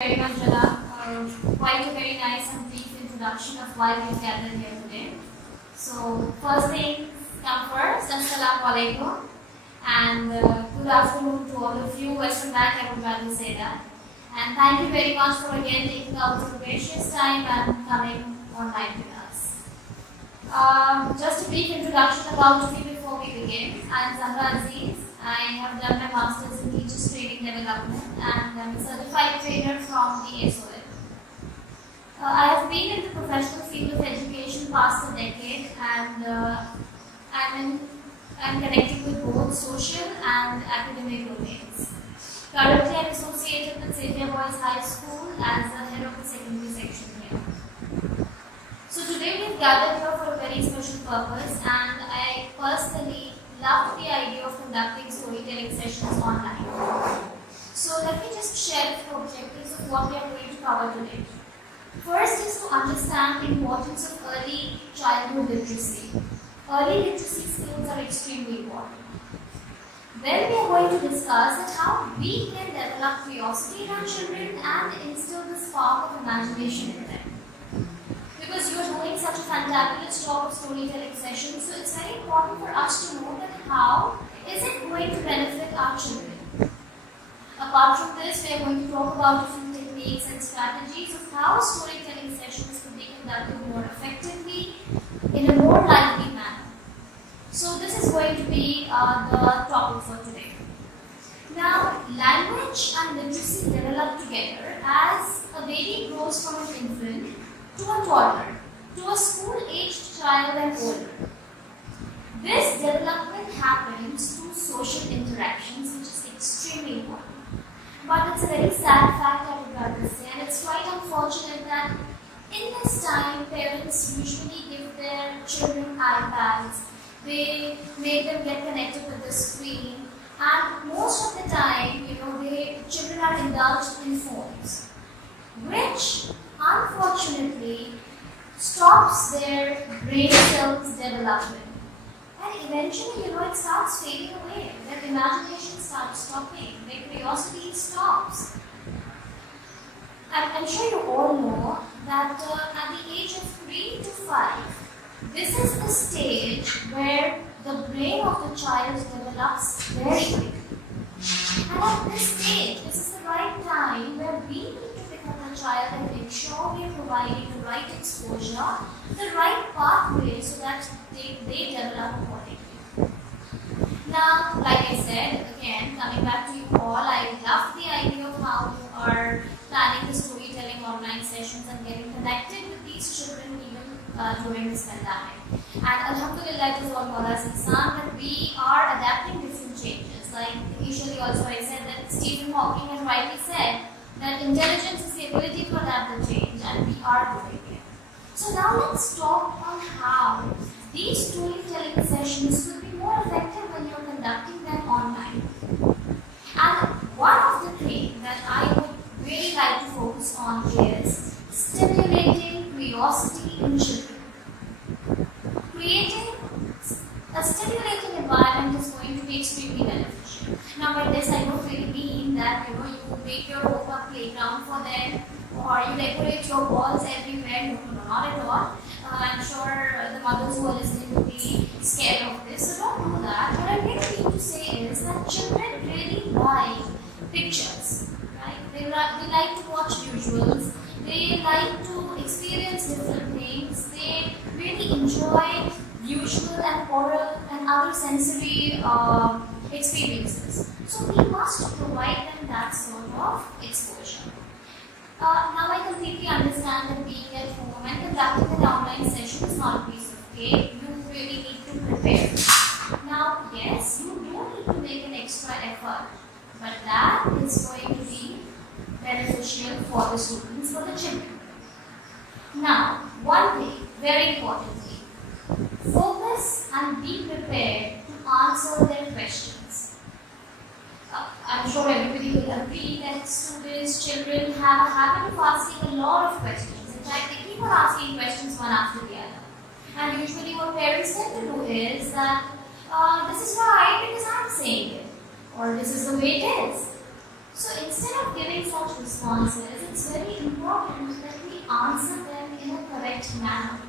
Very much, Jala. Quite a very nice and brief introduction of why we've gathered here today. So, first things come first, Assalamu alaikum, and good afternoon to all of you. Welcome back, I would rather say that. And thank you very much for again taking out your precious time and coming online with us. Just a brief introduction about me before we begin. I am Zahra Aziz. I have done my Masters in Teachers Training Development and I'm a certified trainer from the SOL. I have been in the professional field of education past a decade and I'm connected with both social and academic domains. Currently, I'm associated with Xavier Boys High School as the head of the secondary section here. So today we've gathered here for a very special purpose, and I personally love the idea of conducting storytelling sessions online. So let me just share a few objectives of what we are going to cover today. First is to understand the importance of early childhood literacy. Early literacy skills are extremely important. Then we are going to discuss that how we can develop curiosity in our children and instill the spark of imagination in them. Because you are doing such a fantabulous job of storytelling sessions, so it's very important for us to know that how is it going to benefit our children. Apart from this, we are going to talk about a few techniques and strategies of how storytelling sessions could be conducted more effectively in a more lively manner. So this is going to be the topic for today. Now, language and literacy develop together as a baby grows from an infant to a toddler, to a school-aged child and older. This development happens through social interactions, which is extremely important. But it's a very sad fact, I would rather say, and it's quite unfortunate that in this time, parents usually give their children iPads. They make them get connected with the screen, and most of the time, children are indulged in phones, which unfortunately stops their brain cells development. And eventually, it starts fading away. Their imagination starts stopping. Their curiosity stops. I'm sure you all know that at the age of 3 to 5, this is the stage where the brain of the child develops very quickly. And at this stage, this is the right time where we need to pick up the child and make sure we are providing the right exposure, the right pathway so that they develop accordingly. Now, like I said, again, coming back to you all, I love the idea of how you are planning the storytelling online sessions and getting connected with these children even during this pandemic. And Alhamdulillah, it is all Mawla's ihsan that we are adapting different changes. Like initially also I said that Stephen Hawking has rightly said that intelligence is the ability to adapt the change, and we are doing it. So now let's talk on how these storytelling sessions will be more effective when you're conducting them online. And one of the things that I would really like to focus on is stimulating curiosity in children. Creating a stimulating environment is going to be extremely beneficial. Now by this I don't really mean that you make your open playground for them or you decorate your walls everywhere. No, not at all. I'm sure the mothers who are listening will be scared of this, so don't do that. What I really mean to say is that children really like pictures, right? They like to watch visuals. They like to experience different things. They really enjoy visual and oral and other sensory experiences. So we must provide them that sort of exposure. Now I completely understand that being at home and conducting an online session is not a piece of cake. You really need to prepare. Now, yes, you do need to make an extra effort, but that is going to be beneficial for the students, for the children. Now, one thing, very importantly, focus and be prepared to answer their questions. I'm sure everybody will agree that students, children have a habit of asking a lot of questions. In fact, they keep on asking questions one after the other. And usually what parents tend to do is that this is right because I'm saying it, or this is the way it is. So instead of giving such responses, it's very important that we answer them in a correct manner.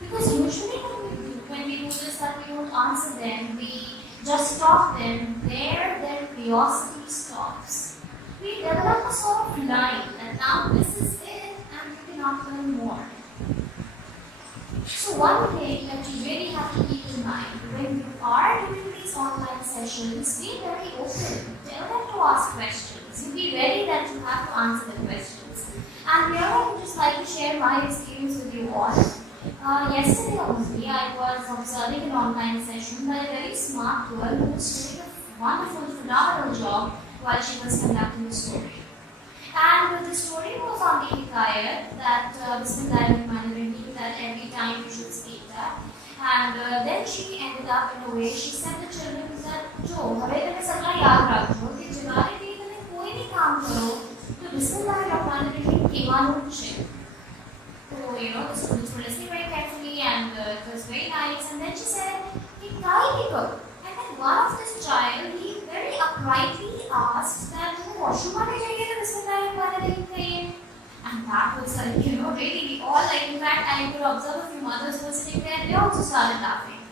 Because usually when we do this, that we don't answer them, we just stop them there, their curiosity stops. We develop a sort of line that now this is it and you cannot learn more. So one thing that you really have to keep in mind when you are doing these online sessions, be very open. Tell them to ask questions. You be ready that you have to answer the questions. And here I would just like to share my experience with you all. Yesterday only, I was observing an online session by a very smart girl who was doing a wonderful, phenomenal job while she was conducting the story. And the story was on the hikayat that Bismillahirrahmanirrahim, that every time you should speak that. And then she ended up in a way, she said the children that, Jo, हरे तने सगला याद रखो कि जगारे दी तने कोई भी काम करो तो Bismillahirrahmanirrahim केवानु छे. So, the students were listening very carefully and it was very nice. And then she said, and then one of this child, he very uprightly asked that, and that was like, really, we all like, in fact, I could observe a few mothers who were sitting there, they also started laughing.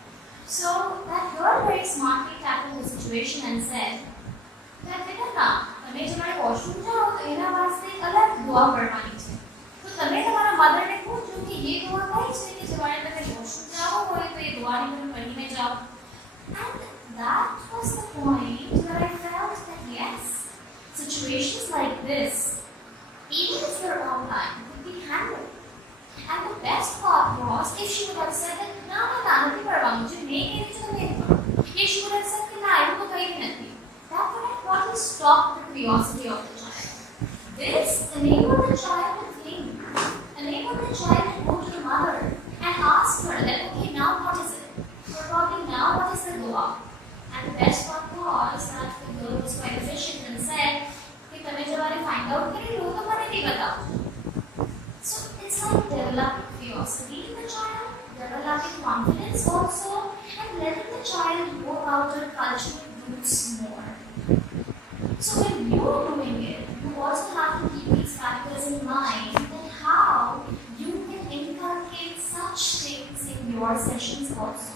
So, that girl very smartly tackled the situation and said, that, તમે તમારે washroom જાઓ તો એના વાસ્તે અલગ દુઆ કરવાની છે. તો તમે તમારા મધરને પૂછો કે એ દુઆ કઈ છે કે જેવાળે તમે વોશરૂમ જાઓ હોય તો એ દુઆની તમે પઢીને જાઓ. And that was the point where I felt that yes, situations like this, even if you're online, could be handled. And the best part was if she would have said that નથી કરવાનું જે મેં કીધું છે તમે કરો. If she would have said કે ના એવું તો કંઈ નથી. That would have probably stopped the curiosity of the child. This enabled the child to think, enabled the child to go to the mother and ask her that, okay, now what is it? Or probably now what is the dua? And the best part was that the girl was quite efficient and said, कि तमे जवारे find out करी लो तो मने नहीं बताओ. So it's like developing curiosity in the child, developing confidence also, and letting the child go about their cultural roots more. So when you're doing it, you also have to keep these factors in mind that how you can inculcate such things in your sessions also.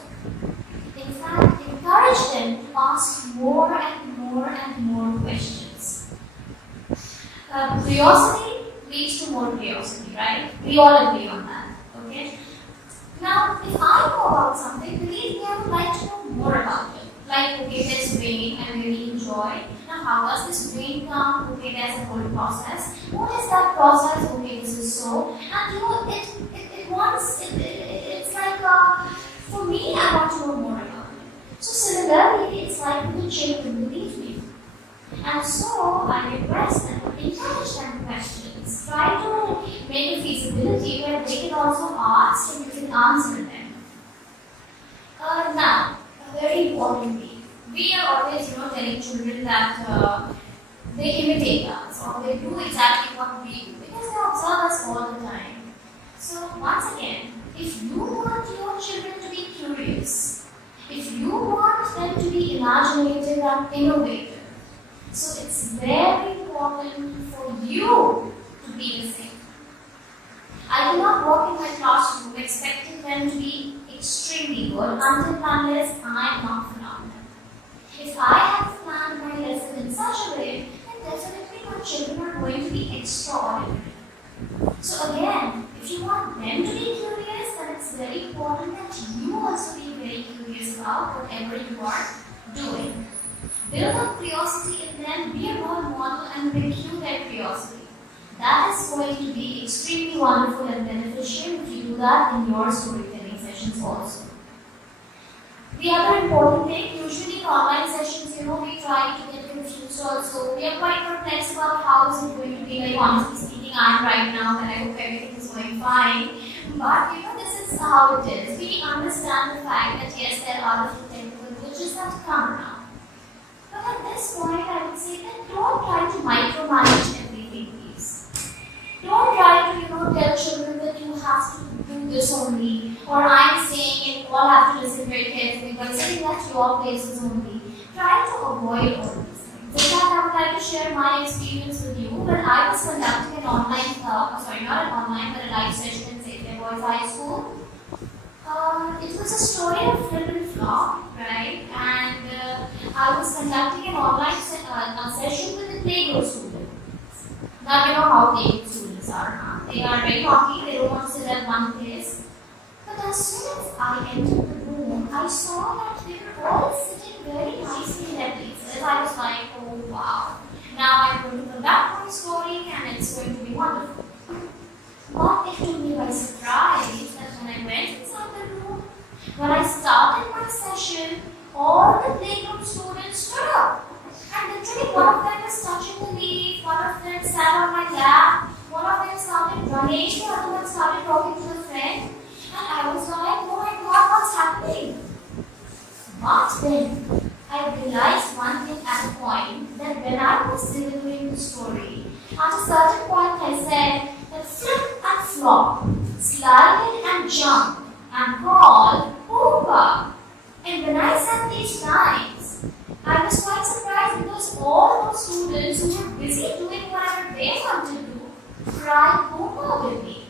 In fact, encourage them to ask more and more and more questions. Curiosity leads to more curiosity, right? We all agree on that, okay? Now, if I know about something, believe me, I would like to know more about it. Like, okay, there's rain, I really enjoy. Now, how does this rain come? Okay, there's a whole process. What is that process? Okay, this is so. And it's like, for me, I want to know more about it. So, similarly, it's like with the children, believe me. And so, I request them, encourage them questions. Try to make a feasibility where they can also ask and you can answer them. Now, very importantly, we are always, telling children that they imitate us or they do exactly what we do because they observe us all the time. So once again, if you want your children to be curious, if you want them to be imaginative and innovative, so it's very important for you to be the same. I cannot walk in my classroom expecting them to be extremely good until unless I am not phenomenal. If I have planned my lesson in such a way, then definitely my children are going to be extraordinary. So again, if you want them to be curious, then it's very important that you also be very curious about whatever you are doing. Build up curiosity in them, be a role model and recue their curiosity. That is going to be extremely wonderful and beneficial if you do that in your storytelling sessions also. The other important thing, usually in online sessions, we try to get confused also. We are quite perplexed about how is it going to be. Like honestly speaking, I am right now and I hope everything is going fine. But this is how it is. We understand the fact that yes, there are different technical glitches that come around. But at this point, I would say that don't try to micromanage everything, please. Don't try to, tell children that you have to do this only, or I'm saying it, you all have to listen very carefully by saying that your places only. Try to avoid all these things. In fact, I would like to share my experience with you. when I was conducting an online, sorry, not an online, but a live session in St. Boys High School. It was a story of Flip and Flop, right? And I was conducting an online session with the playgroup students. Now you know how playgroup students are, huh? They are very naughty, they don't want to sit at one place. But as soon as I entered the room, I saw that they were all sitting very nicely in their places. I was like, oh wow. Now I'm going to conduct my story and it's going to be wonderful. But it took me by surprise that when I went inside the room, when I started my session, all the playgroup students stood up. And literally one of them was touching the leaf, one of them sat on my lap, one of them started running, the other one started talking to a friend. And I was like, oh my god, what's happening? But then I realized one thing at a point, that when I was delivering the story, at a certain point I said that Flip and Flop, slide and jump and crawl over. And when I said these lines, I was quite surprised because all those students who were busy doing whatever they wanted to do cried over with me.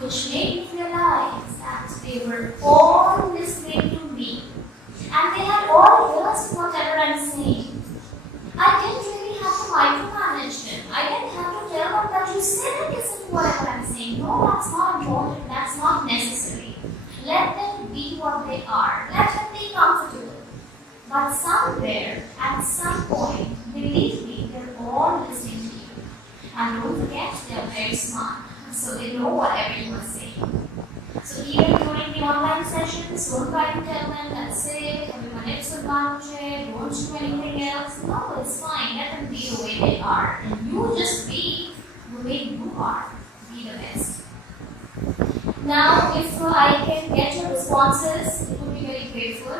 Which made me realize that they were all listening to me. And they had all ears to whatever I'm saying. I didn't really have to micromanage them. I didn't have to tell them that you sit and listen to whatever I'm saying. No, that's not important. That's not necessary. Let them be what they are. Let them be comfortable. But somewhere, at some point, believe me, they're all listening to you. And don't forget, they're very smart. So they know whatever you are saying. So even during the online sessions, don't try to tell them that's it, everyone else will lunch it, don't do anything else. No, it's fine. Let them be the way they are. And you just be the way you are. Be the best. Now, if I can get your responses, it would be very grateful.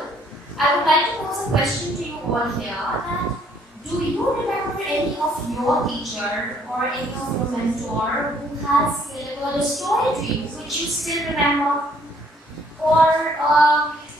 I would like to pose a question to you all here that do you remember any of your teacher or any of your mentor who has delivered a story to you which you still remember? Or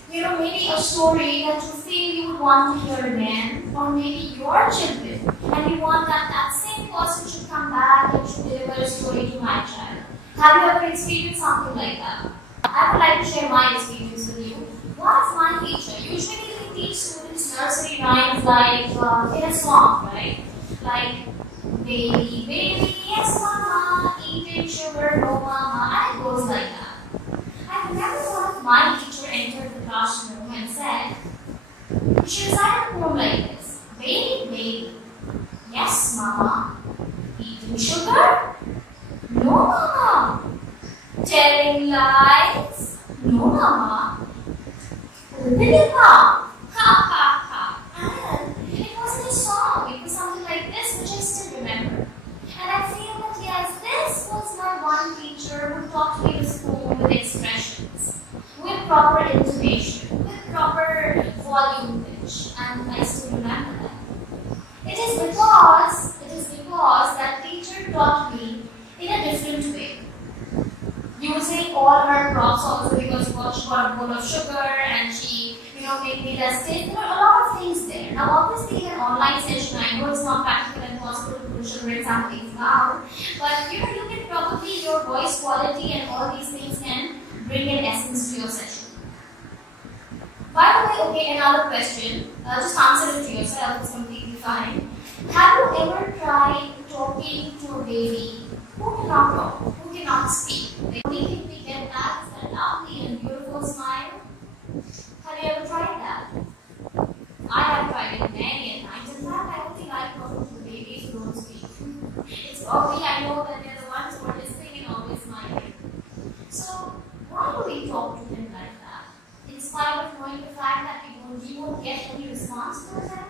maybe a story that you feel you would want to hear again, or maybe your children and you want that same person should come back and should deliver a story to my child. Have you ever experienced something like that? I would like to share my experience with you. One of my teacher, usually we teach students nursery rhymes like in a song, right? Like, baby, baby, yes mama, eating sugar, no mama, and it goes like that. I remember one of my teacher entered the classroom and said, she recited a poem like this, baby, baby, yes mama, eating sugar, no mama, telling lies, no mama, living ha ha ha. And it wasn't a song, it was something like this which I still remember. And I feel that yes, this was my one teacher who taught me this poem with expressions, with proper intonation, with proper volume pitch, and I still remember that. It is because that teacher taught me in a different way. Using all her props also because she got a bowl of sugar and she made me less taste. There are a lot of things there. Now obviously in an online session, I know it's not practical and possible to put sugar in some things out, but you can probably, your voice quality and all these things can bring an essence to your session. By the way, okay, another question, just answer it to yourself, it's completely fine. Have you ever tried talking to a baby who cannot talk, who cannot speak? The only thing we get back is that lovely and beautiful smile. Have you ever tried that? I have tried it many times. In fact, I only like talking to the babies who don't speak. It's probably, I know that they're the ones who are listening and always smiling. So, why do we talk to them like that? In spite of knowing the fact that we won't get any response from them?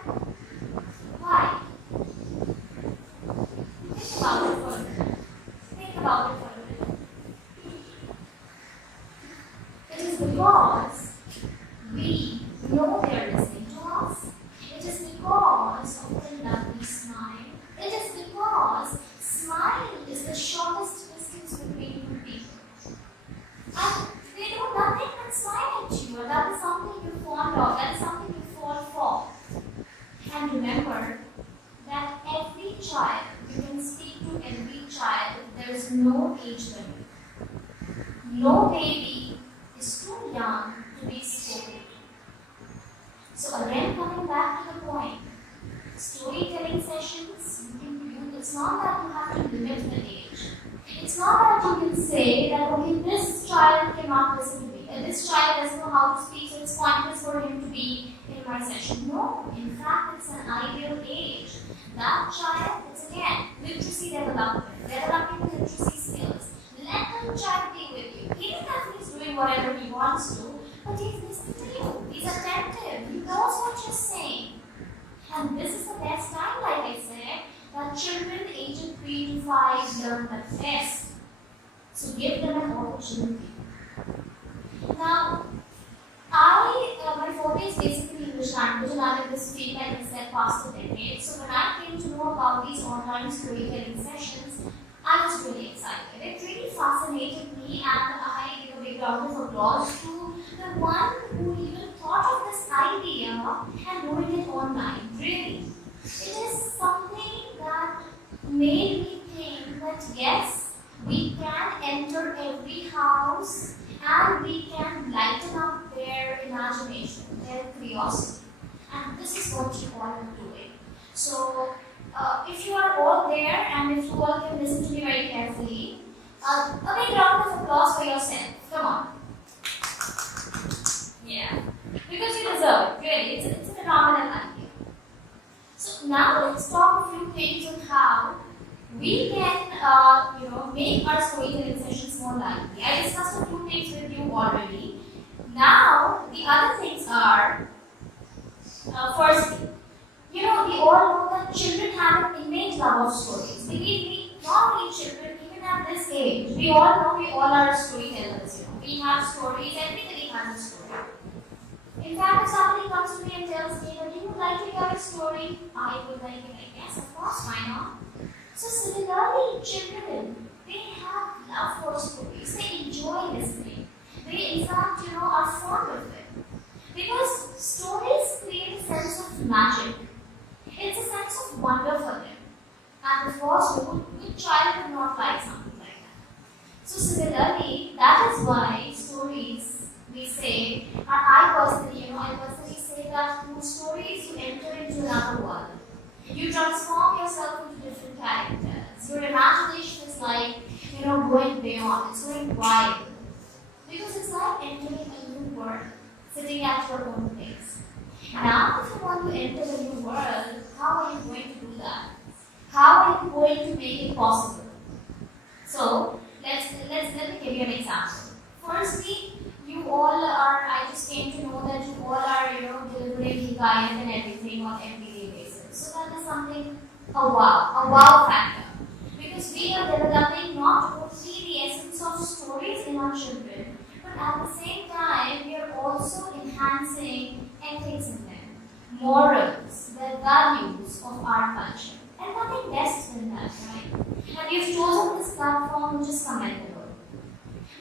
Why? Think about it for a minute. Think about it for a minute. It is because we know they are listening to us. It is because of the lovely smile. It is because smile is the shortest distance between two people. And they do nothing but smile at you, and that is something you're fond of, that is something you fall for. And remember that every child there is no age limit. No baby is too young to be spoken to. So again, coming back to the point, storytelling sessions, it's not that you have to limit the age. It's not that you can say that, okay, this child cannot listen to me, this child doesn't know how to speak, so it's pointless for him to be in my session. No, in fact, it's an ideal age. That child, it's again, literacy development, developing the literacy skills. Let the child be with you. Even if he's doing whatever he wants to, but he's listening to you. He's attentive. He knows what you're saying. And this is the best time, like I said, that children aged 3 to 5 learn the best. So give them an opportunity. Now, my forte is basically English language, and I'm in this field, like I said, past a decade. So when I came to know about these online storytelling sessions, I was really excited. It really fascinated me, and I give a big round of applause to the one who even thought of this idea and doing it online. Really, it is something that made me think that yes, we can enter every house and we can lighten up their imagination, their curiosity. And this is what you all are doing. So, if you are all there and if you all can listen to me very carefully, a big round of applause for yourself. Come on. Yeah. Because you deserve it, really. It's a phenomenal idea. So now let's talk a few things on how we can make our storytelling sessions more lively. I discussed a few things with you already. Now the other things are, firstly, we all know that children have an innate love of stories. Believe me, not only children, even at this age, we all know we all are storytellers. We have stories, everybody has a story. In fact, if somebody comes to me and tells me that you would like to hear a story, I would like it. Yes, of course, why not? So similarly, children, they have love for stories. They enjoy listening. They, in fact, are fond of it. Because stories create a sense of magic. It's a sense of wonder for them. And of course, which child would not like something like that? So similarly, that is why stories, we say, and I personally say that through stories you enter into another world. You transform yourself into different characters. Your imagination is like, going beyond. It's going wild. Because it's like entering a new world, sitting at your own place. Now, if you want to enter a new world, how are you going to do that? How are you going to make it possible? So, let me give you an example. Firstly, you all are, I just came to know that you all are, delivering hikayat and everything on everyday basis. So that is something, a wow factor. Because we are developing not only the essence of stories in our children, but at the same time, we are also enhancing ethics in them, morals, the values of our culture. And nothing less than that, right? And you've chosen this platform, which is commendable.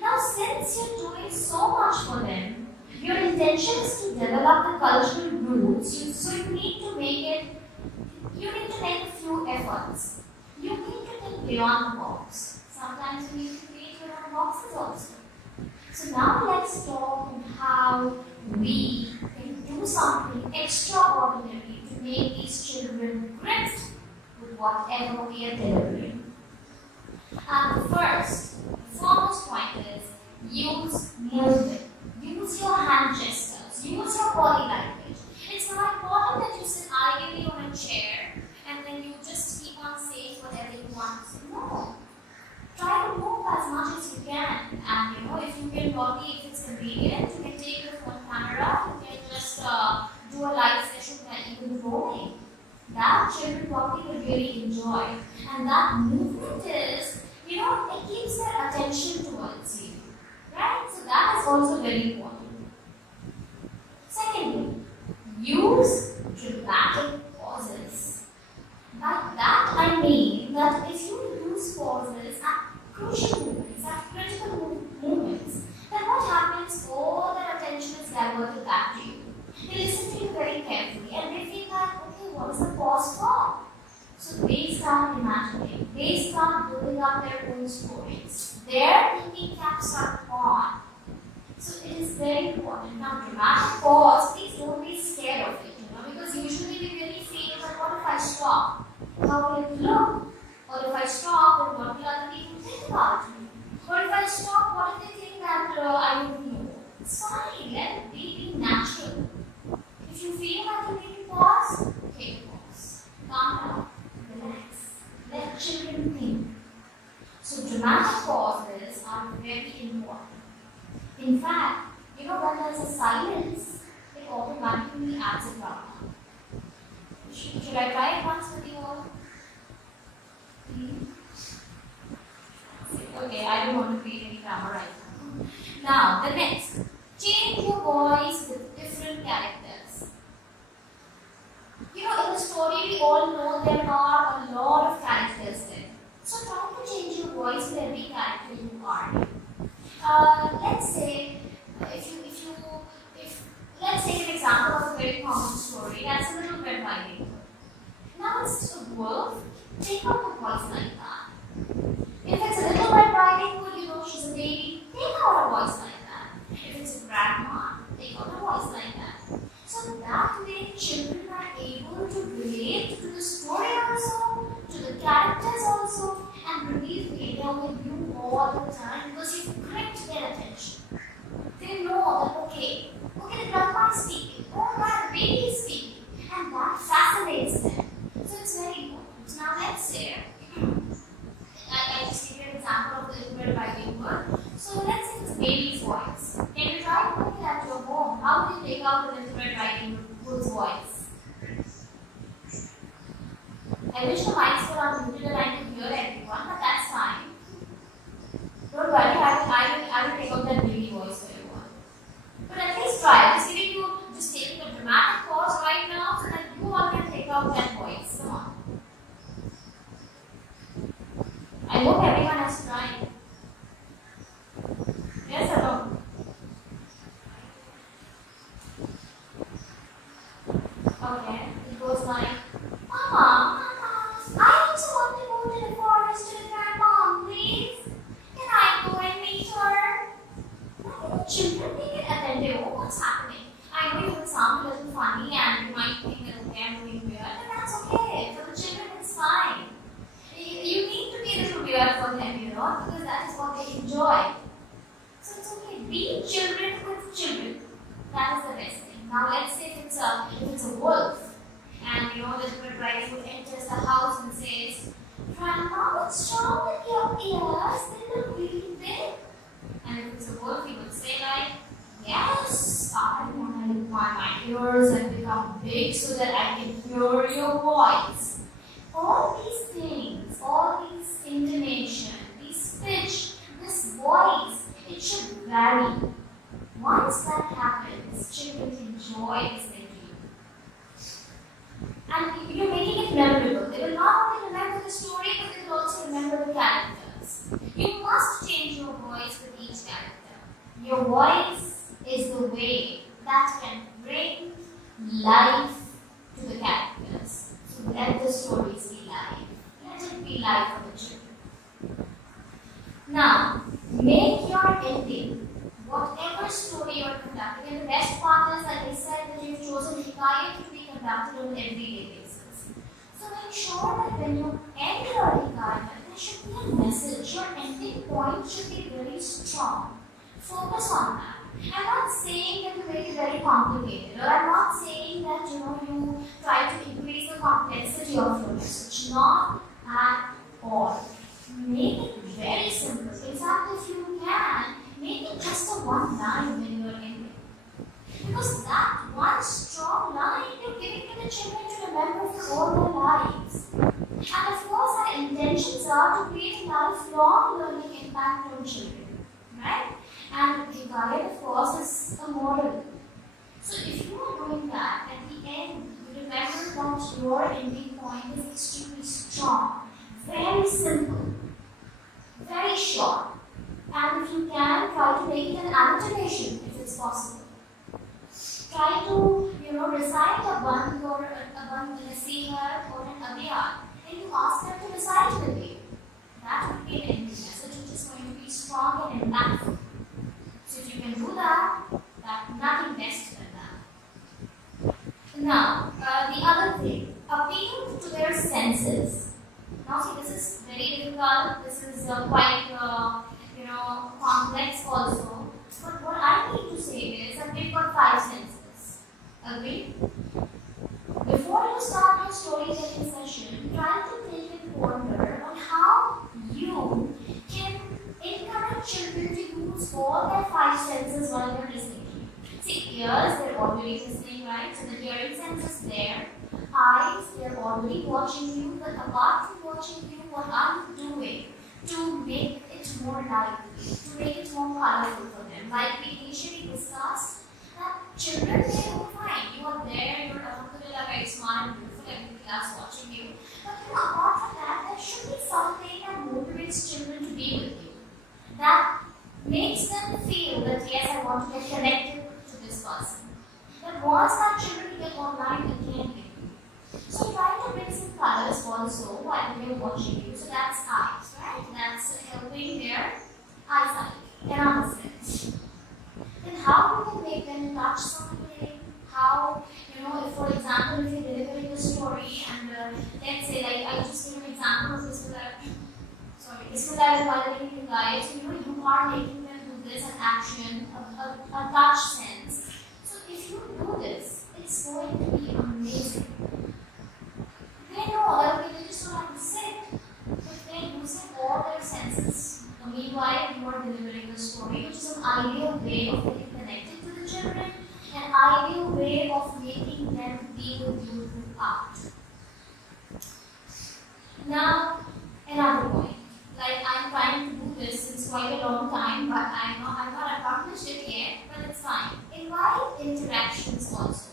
Now, since you're doing so much for them, your intention is to develop the cultural roots, so you need to make a few efforts. You need to think beyond the box. Sometimes you need to create your own boxes also. So now let's talk on how we can do something extraordinary to make these children gripped with whatever we are delivering. And the foremost point is use movement. Use your hand gestures. Use your body language. It's not important that you sit idly on a chair and then you just keep on saying whatever you want to say. No. Try to move as much as you can. And if you can probably, if it's convenient, you can take your phone camera, you can just do a live session by even rolling. That children probably will really enjoy. And that movement is, it keeps their attention towards you. Right? So that is also very important. Secondly, use dramatic pauses. By that I mean that if you use pauses at crucial moments, at critical moments, then what happens? All their attention is diverted back to you. They listen to you very carefully and they feel like, okay, what is the pause for? So they start imagining, they start building building up their own stories. Their thinking caps are on. So it is very important. Now, dramatic pause, please don't be scared of it, because usually we really feel that what if I stop? How will it look? Or if I stop, then what will other people think about me? Or if I stop, what if they think that I don't know? It's fine, let it be natural. If you feel like you need to pause, take a pause. Calm down, relax. Let children think. So dramatic pauses are very important. In fact, when there's a silence, it automatically adds a drama. Should I try it once with you all? Okay, I don't want to create any drama right now. Now, the next. Change your voice with different characters. In the story, we all know there are a lot of characters there. So try to change your voice with every character you are. Let's say, let's take an example of a very common story. That's a Little Red Riding Hood. Now it's a wolf. Take out the voice like that. If it's a Little Red Riding Hood, she's a baby. Take out a voice like that. If it's a grandma, take out a voice like that. So that way, children are able to relate to the story also, to the characters also, and believe they are with you all the time because you've gripped their attention. They know that okay, the grandma is speaking, the baby is speaking, and that fascinates them. So it's very important. Now let's say, I just give you an example of the Little Red Riding Hood. So let's say it's a baby's voice. Can you try putting it at your home? How would you take out the Little Red Riding Hood's voice? I wish the mics were unmuted and I could hear everyone, but that's fine. Don't worry, I will take out that baby voice for everyone. But at least try. I'm just taking a dramatic pause right now so that you all can take out that voice. Come on. I hope everyone has tried. Yes or no? Okay, it goes like, Mama, I also want to go to the forest to the grandma, please. Can I go and meet her? The children make it attentive. Oh, what's happening? I know it will sound a little funny and you might think that okay, I'm doing weird, but that's okay. For the children, it's fine. You need to be a little weird for them, because that is what they enjoy. So it's okay. Be children with children. That is the best thing. Now let's say if it's a wolf, and the Little Red Riding Hood enters the house and says, Grandma, what's wrong with your ears? They look really big. And if it's a wolf, he would say like, yes, my ears have become big so that I can hear your voice. All these things, all these intonation, this pitch, this voice, it should vary. Once that happens, children enjoy listening to you. And you're making it memorable. They will not only remember the story, but they will also remember the characters. You must change your voice with each character. Your voice is the way that can bring life to the characters. So let the stories be live. Let it be live for the children. Now, make your ending whatever story you are conducting. And the best part is, like I said, that you've chosen hikayat to be conducted on an everyday basis. So make sure that when you end your hikayat, there should be a message. Your ending point should be very strong. Focus on that. I'm not saying that you make it very complicated, or I'm not saying that you try to increase the complexity of your message. Not at all. Make it very simple. In fact, if you can, make it just a one line when you're ending. Because that one strong line you're giving to the children to remember for all their lives. And of course, our intentions are to create a lifelong learning impact on children. Right? And the guide, of course, is a moral. So if you are doing that, at the end, you remember that your ending point is extremely strong, very simple, very short. And if you can, try to make it an alliteration if it's possible. Try to, recite a band or a nasihat or an abiyat, and you ask them to recite with you. that would be an ending message which is going to be strong and impactful. So if you can do that, nothing best than that. Now, the other thing, appeal to their senses. Now see, this is very difficult. This is quite complex also. But what I need to say is that we've got 5 senses. Agree? Before you start your storytelling session, try to think and ponder on how you can encourage children to use all their 5 senses while they're listening to you. See, ears, they're already listening, right? So the hearing sense is there. Eyes, they're already watching you. But apart from watching you, what are you doing to make it more lively, to make it more colorful for them? Like we initially discussed, that children, they look fine. You are there, you're alhamdulillah very smart and beautiful, everybody else watching you. But apart from that, there should be something that motivates children to be with you. That makes them feel that yes, I want to get connected to this person. That wants that children to get online again with you. So try to bring some colors also while they're watching you. So that's eyes, right? That's helping their eyesight and understand. Then how do you make them touch something? How, if for example, if you're delivering a story and let's say, like I just give an example of Bismillahirrahmanirrahim, guys, you are making them do this, an action, a touch sense. So if you do this, it's going to be amazing. They know that they just don't have to sit, but they're using all their senses. Meanwhile, you are delivering the story, which is an ideal way of getting connected to the children, an ideal way of making them be with you throughout. Now, another point. Like I'm trying to do this since quite a long time, but I've not accomplished it yet, but it's fine. Invite interactions also.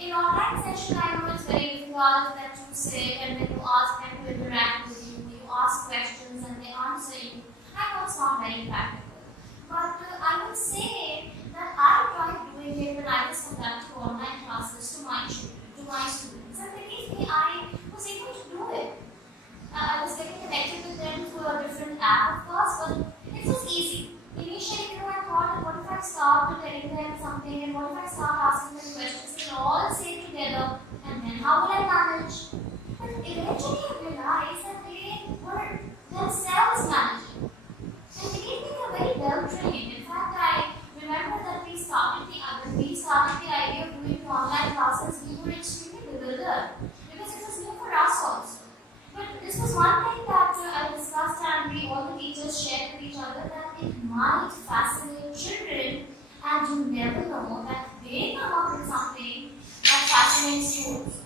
In online session, I know it's very difficult that you sit and then you ask them to interact with you, you ask questions and they answer you. I know it's not very practical, but I would say that I tried doing it when I was conducting online classes to my children, to my students, and believe me, I was able to do it. I was getting connected with them through a different app, of course, but it was easy. Initially, I thought, what if I start telling them something, and what if I start asking them questions, they'll all say together, and then how will I manage? But eventually, I realized that they were themselves managing. And believe me, they're very well trained. In fact, I remember that we started the idea of doing online classes, we were extremely bewildered because it was new for us also. But this was one thing that I discussed and we all the teachers shared with each other, that it might fascinate children and you never know that they come up with something that fascinates you also.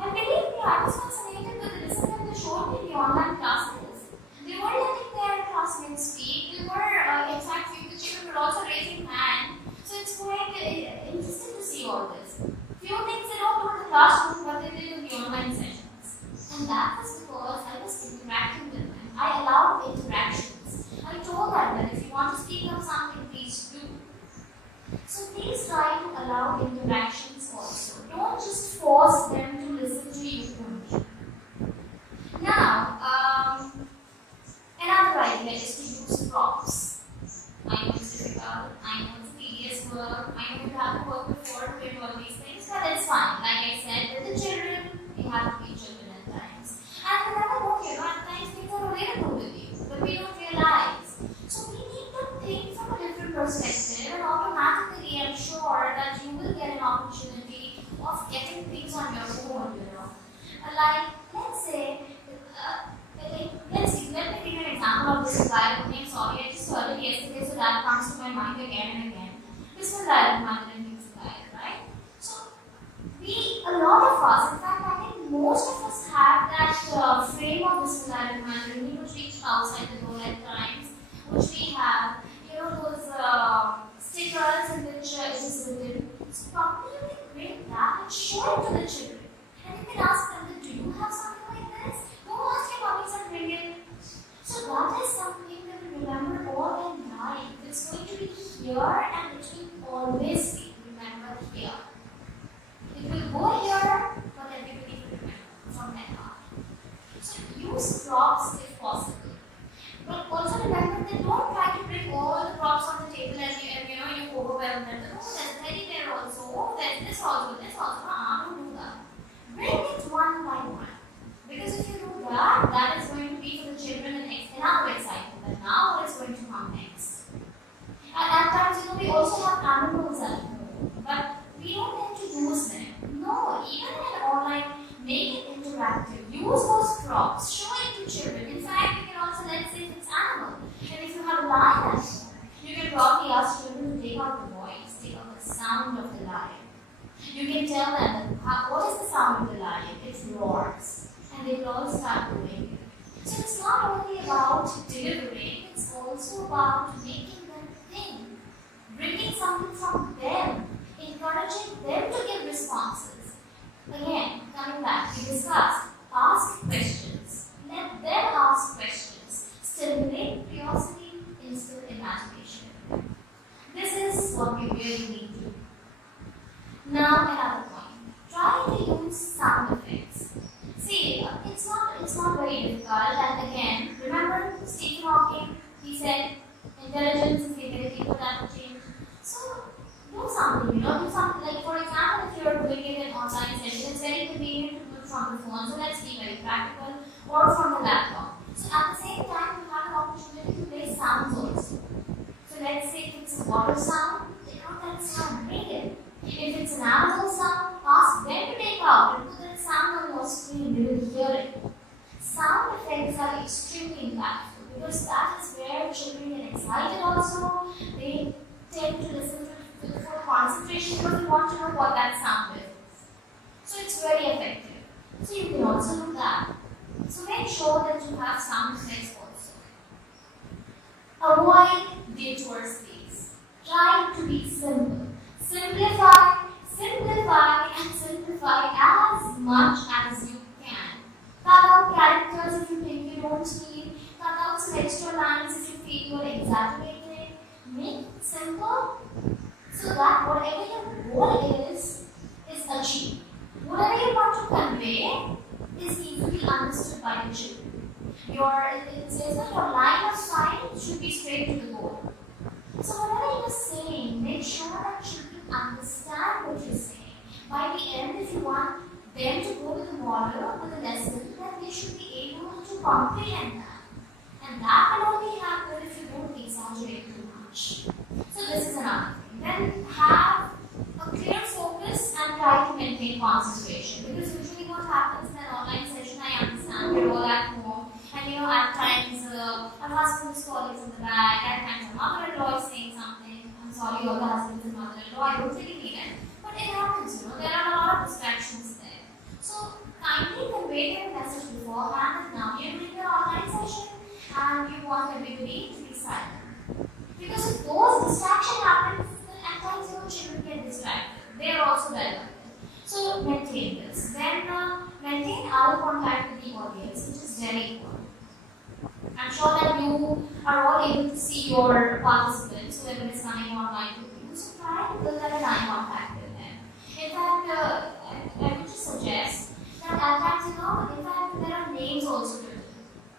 And believe me, I was fascinated with the discipline they showed me in the online classes. They were letting their classmates speak. They were, in fact, the children were also raising hand. So it's quite interesting to see all this. Few things they don't do in the classroom, but they did in the online sessions. And that was because I was interacting with them. I allowed interactions. I told them that if you want to speak of something, please do. So please try to allow interactions also. Don't just force them to listen to you only. Now, another idea is to use props. I know it's difficult, I know it's tedious work, I know you have to work before to do all these things, but it's fine. Like I said, with the children, you have to be children at times. And remember, at times things are available with you, but we don't realize. So we need to think from a different perspective, and automatically I'm sure that you will get an opportunity of getting things on your own, Like, let's say, let me give you an example of this guy. I'm sorry, I just heard it yesterday, so that comes to my mind again and again. Bismillahirrahmanirrahim, right? So, a lot of us, in fact, I think most of us have that frame of Bismillahirrahmanirrahim, which reaches outside the door at times, which we have, those stickers in which it is written. So, probably you can bring that and show it to the children. And you can ask them, do you have something like this? Go ask your mummies and bring it. So that is something that we remember all in life. It's going to be here and it will always be remembered here. It will go here, but everybody will remember from that heart. So use props if possible. remember that don't try to bring all the props on the table and you overwhelm them. Oh, there's a teddy bear also. Oh, there's this also, this also. Don't do that. Bring it one by one. Because if you do that, that is going to be for the children another excitement. But now what is going to come next? And at times, we also have animals at home, but we don't tend to use them. No, even in online, make it interactive. Use those props. Show it to children. In fact, you can also, let's say, if it's animal. And if you have a lion at home, you can probably ask children to take out the voice, take out the sound of the lion. You can tell them what is the sound of the lion? It roars. And they will all start doing it. So it's not only about delivering, it's also about making them think, bringing something from them, encouraging them to give responses. Again, coming back, we discussed, ask questions. Let them ask questions. Stimulate curiosity, instill imagination. This is what we really need to do. Now another point. Try to use sound effects. See, it's not very difficult, and again, remember Stephen Hawking, he said, intelligence is the ability to adapt to change. So, do something, do something like, for example, if you're doing it in online session, it's very convenient to do it from the phone, so let's be very practical, or from the laptop. So, at the same time, you have an opportunity to play sounds also. So, let's say if it's a water sound, take out that sound, make it. If it's an animal sound, ask them to take out and put that sound on your screen, they will hear it. Sound effects are extremely impactful because that is where children get excited also. They tend to listen to for concentration because they want to know what that sound is. So it's very effective. So you can also do that. So make sure that you have sound effects also. Avoid detour space. Try to be simple. Simplify, and simplify as much as you can. Cut out characters if you think you don't need. Cut out some extra lines if you feel you're exaggerating. Make it simple so that whatever your goal is achieved. Whatever you want to convey is easily understood by the children. It says that your line of sight should be straight to the goal. So whatever you're saying, make sure that children understand what you're saying. By the end, if you want them to go with the model, with the lesson, then they should be able to comprehend that. And that will only happen if you don't exaggerate too much. So this is another thing. Then have a clear focus and try to maintain concentration. Because usually what happens in an online session, I understand we're all at home. And at times our husband is calling from the back, at times our mother-in-law is saying something. I'm sorry, all the husbands and mother-in-law, I don't really mean it. But it happens, there are a lot of distractions there. So kindly convey their message beforehand that now you're doing your online session and you want everybody to be silent. Because if those distractions happen, then at times children get distracted. They are also diverted. So maintain this. Then maintain eye contact with the audience, which is very important. I'm sure that you are all able to see your participants, whoever is coming online with you. So try to build that eye contact with them. In fact, I would just suggest that at times, in fact, there are names also written.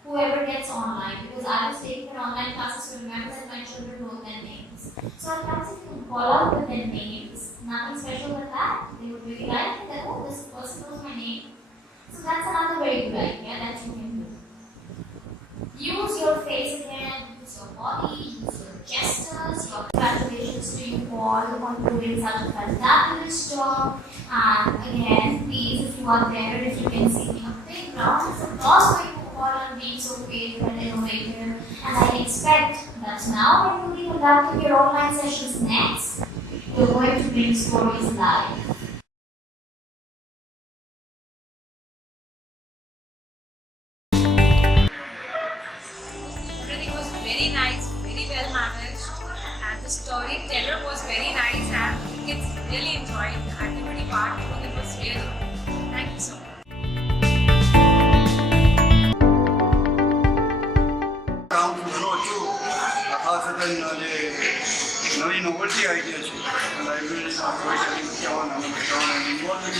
Whoever gets online, because I was taking an online classes to remember that my children know their names. So at times, if you can call out with their names, nothing special than that. They would really like it that, oh, this person knows my name. So that's another very good idea that you can do. Use your face again, use your body, use your gestures. Your congratulations to you all on doing such a fabulous job. And again, please, if you are there, if you can see me, a big round of applause for you all on being so creative and innovative. And I expect that now when you will be conducting your online sessions next, you're going to bring stories alive. Very nice, very well managed, and the storyteller was very nice, and kids really enjoyed the activity part because it was really good. Thank you so much. નવી નોવલ્ટી idea છે લાઇબ્રેરીમાં story telling બચાવવાના involvement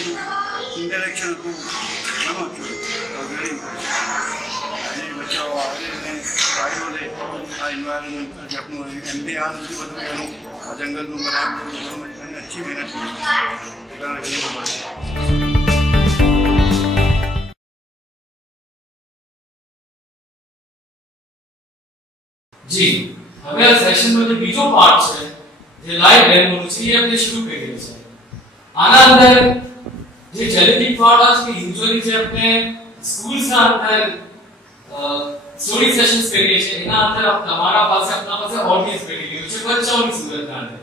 interaction હતું ઘણો છું very આજે બચાવવા અને ગાડીઓ લે આ एनवायरनमेंट જે આપણું એમ્બિયન્સ બધું એનું આ જંગલનું બનાવ્યું અને अच्छी મહેનત કરી जी હવે આ સેશનનો જે બીજો પાર્ટ છે જે લાઈવ ડેમોનું છે એ આપણે શરૂ કરીએ છીએ આના અંદર જે ચેલેન્જિંગ પાર્ટ आज के यूजुअली જે આપણે સ્કૂલ્સના અંદર સ્ટોરી સેશન્સ કરીએ છીએ એના અંદર તમારા પાસે આપના પાસે ઓડિયન્સ બેઠી ગયું છે બચ્ચાઓની સુરતના અંદર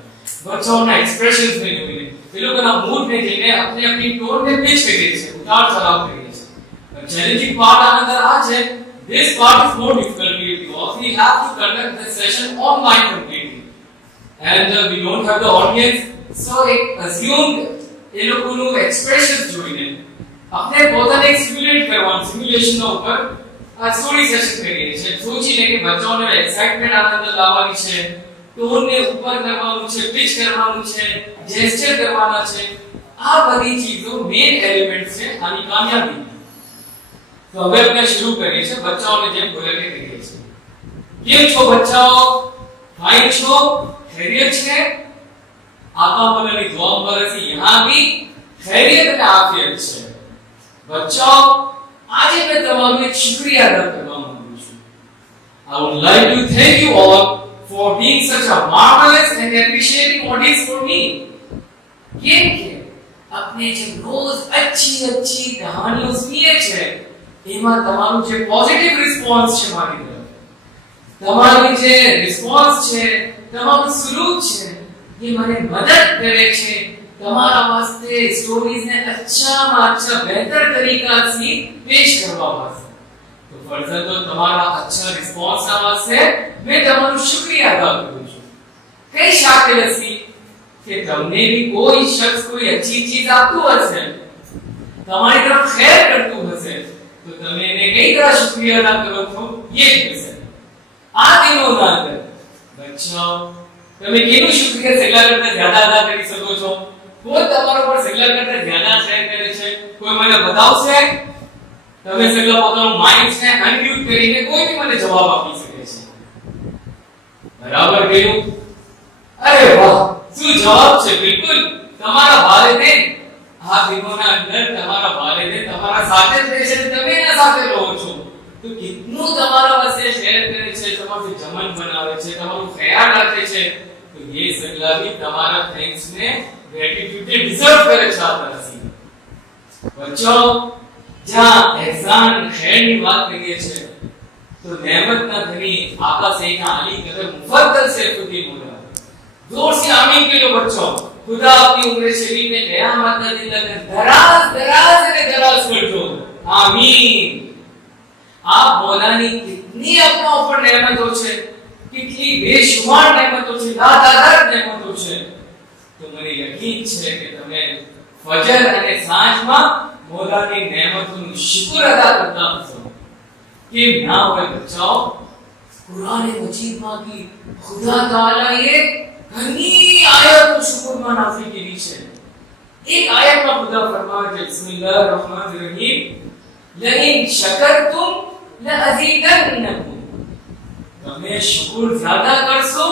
બચ્ચાઓના એક્સપ્રેશન્સ ને જોઈને એ લોકોના મૂડ ને જોઈને આપણે આપણી ટોન ને પિચ કરીએ છીએ ઉતાર ચઢાવ કરીએ છીએ ચેલેન્જિંગ પાર્ટ આના અંદર આ છે this part is more difficult because we have to conduct this session online completely and we don't have the audience so assumed એ લોકોનું એક્સપ્રેશન્સ જોઈને આપણે પોતાને એક સિમ્યુલેટ કરવાનું સિમ્યુલેશનના ઉપર આ સ્ટોરી સેશન કરીએ છીએ સોચીને કે બચ્ચાઓને એક્સાઇટમેન્ટ આનંદ લાવવાની છે ટોનને ઉપર કરવાનું છે પિચ કરવાનું છે જેસ્ચર કરવાના છે આ બધી ચીજો મેઇન એલિમેન્ટ છે આની કામયાબી તો હવે આપણે શરૂ કરીએ છીએ બચ્ચાઓને જેમ બોલાવીને કરીએ છીએ કેમ છો બચ્ચાઓ ફાઇન છો खैरियत છે आपा बोलने दुआ बरसी यहां भी खैरियत અને આફિયત છે બચ્ચાઓ આજે मैं તમારો એક શુક્રિયા અદા કરવા માંગુ છું I would like to thank you all for being such a marvelous and appreciating audience for me કેમ કે આપણે જે રોજ अच्छी કહાનીઓ સુનીએ છે એમાં તમારું જે પોઝિટિવ રિસ્પોન્સ છે મારી તરફ તમારી જે રિસ્પોન્સ છે તમારું સલુક છે ये મને મદદ કરે છે તમારા વાસ્તે સ્ટોરીઝ ને અચ્છામાં अच्छा बेहतर तरीका से पेश કરવા વાસ્તે તો ફરજત તો તમારા अच्छा રિસ્પોન્સ ના વાસ્તે मैं તમારો શુક્રિયા અદા કરું છું કઈ શાકિલ હસી કે તમને भी કોઈ શખ્સ કોઈ अच्छी चीज આપતું હશે તમારી તરફ ખેર કરતું હશે તો તમે એને કઈ तरह શુક્રિયા અદા કરો છો ये હશે આ દિનોના અંદર બચ્ચાઓ તમે કેનું શુક્રિયા સગલા કરતા જ્યાદા અદા કરી શકો છો કોઈ તમારો પર સગલા કરતા જ્યાદા શેર કરે છે કોઈ મને બતાવશે તમે સગલા પોતાનું માઇન્ડ ને અનમ્યુટ કરીને કોઈ બી મને જવાબ આપી શકે છે બરાબર કહ્યું અરે વાહ શું જવાબ છે બિલકુલ તમારા ભારતે આ દિનોના અંદર તમારા ભારતે તમારા સાથે જ રહે છે તમે એના સાથે રહો છો તો કેટલું તમારા પાસે શેર કરે છે તમારું જમન બનાવે છે તમારું ખ્યાલ રાખે છે तो ये सगला भी तुम्हारा थैंक्स में ग्रेटिट्यूड डिजर्व करे चाहता है बच्चों जहां एहसान खैर की बात करिए छे तो नेमत ना धनी आका सैयदना अली कदर मुफद्दल सैफुद्दीन मौला जोर से आमीन के लो बच्चों खुदा अपनी उम्र शरीफ में कयामत का दिन तक दराज कर दो आमीन आप मौलानी कितनी अपना ऊपर नेमतों छे કેટલી બેશુમાર नेमतो છે લાદાદાર नेमतो છે તો મને યકીન છે કે તમે ફજર અને સાંજમાં મોલાની नेमतોનું શુક્ર અદા કરતા હશો કે ના હોય બચ્ચાઓ कुरान मजीद માં की खुदा ताला ये ઘણી આયતો શુક્રમાં નાઝિલ કરી છે એક આયતમાં ખુદા ફરમાવે છે બિસ્મિલ્લાહિર रहमानिर रहीम લઇન શકરતુમ લઅઝીદન્નકુમ તમે શુક્ર જ્યાદા કરશો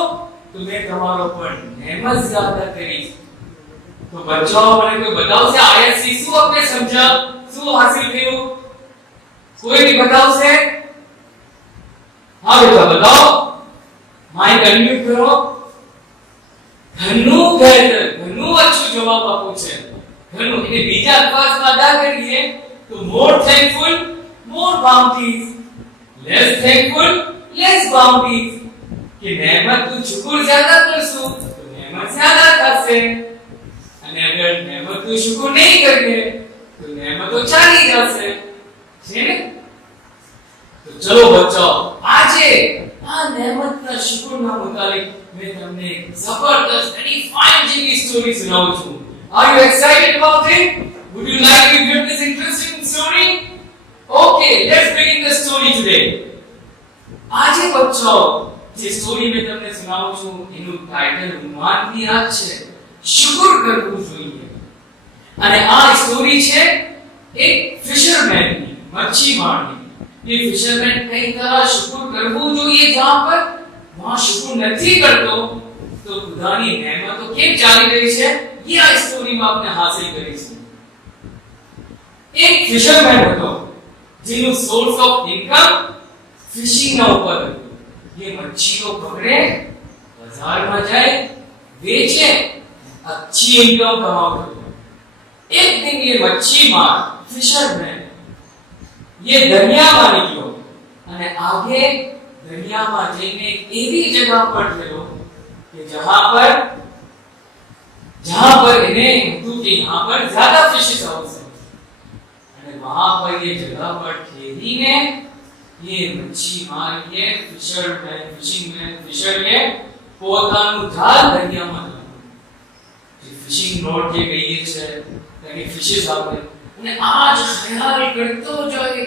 તો मैं તમારો પર नेमत જ્યાદા કરીશ તો બચ્ચાઓ મને કોઈ બતાવશે આયત થી શું આપણે સમજા શું હાસિલ કર્યું કોઈ भी બતાવશે હા બેટા બતાવો માઇક અનમ્યુટ કરો ઘણું अच्छું જવાબ આપો છે ઘણું એટલે બીજા અલ્ફાઝમાં અદા કરીએ તો more thankful more bounties less thankful less bounties कि नेमत तू शुक्र ज्यादा करसो तो नेमत ज्यादा થશે અને અગર नेमत तू शुक्र नहीं करिए तो नेमत तो चाली જશે છે ને તો ચલો બચ્ચો આજે આ नेमतના શુક્રના મુતાલિક मैं તમને જબરદસ્ત અને ફાઇન જેવી સ્ટોરી સુનાવું છું Are you excited about it? Would you like to hear this interesting story? Okay, let's begin the story today. આજે બચ્ચો જે સ્ટોરી મેં તમને સુનાવું છું એનું ટાઇટલ ઉન્વાન भी યાદ છે શુક્ર કરવું જોઈએ અને આ સ્ટોરી છે એક ફિશરમેન ની મચ્છીમારની ये फिशरमैन कई तरह शुक्र करવું જોઈએ जहां पर वहां शुक्र નથી કરતો તો ખુદાની રહેમતો કેમ ચાલી રહી છે ये આ સ્ટોરીમાં આપણે હાસિલ કરી છે. એક ફિશરમેન હતો જેનું સોર્સ ઓફ ઇન્કમ ફિશિંગ ના ઉપર હતું. ये मच्छियों पकड़े बाजार में जाए बेचे अच्छी इनकम कमाते. एक दिन ये मच्छी मार फिशरमैन ये दरिया में निकलो અને आगे दरिया में जઈને एवी जगह पर गयो कि जहां पर इन्हें हिंदू के यहां पर ज्यादा फिशेस हाउस है. અને वहां पर ये जगह पर ठहरी ने ये मच्छी मार के फिशर ने પોતાનું જાળ દરિયામાં નાખ્યું. જે ફિશિંગ રોડ જે કહીએ છે તેની ફિશિસ આવે અને આજ ખ્યાલ કરતો જાય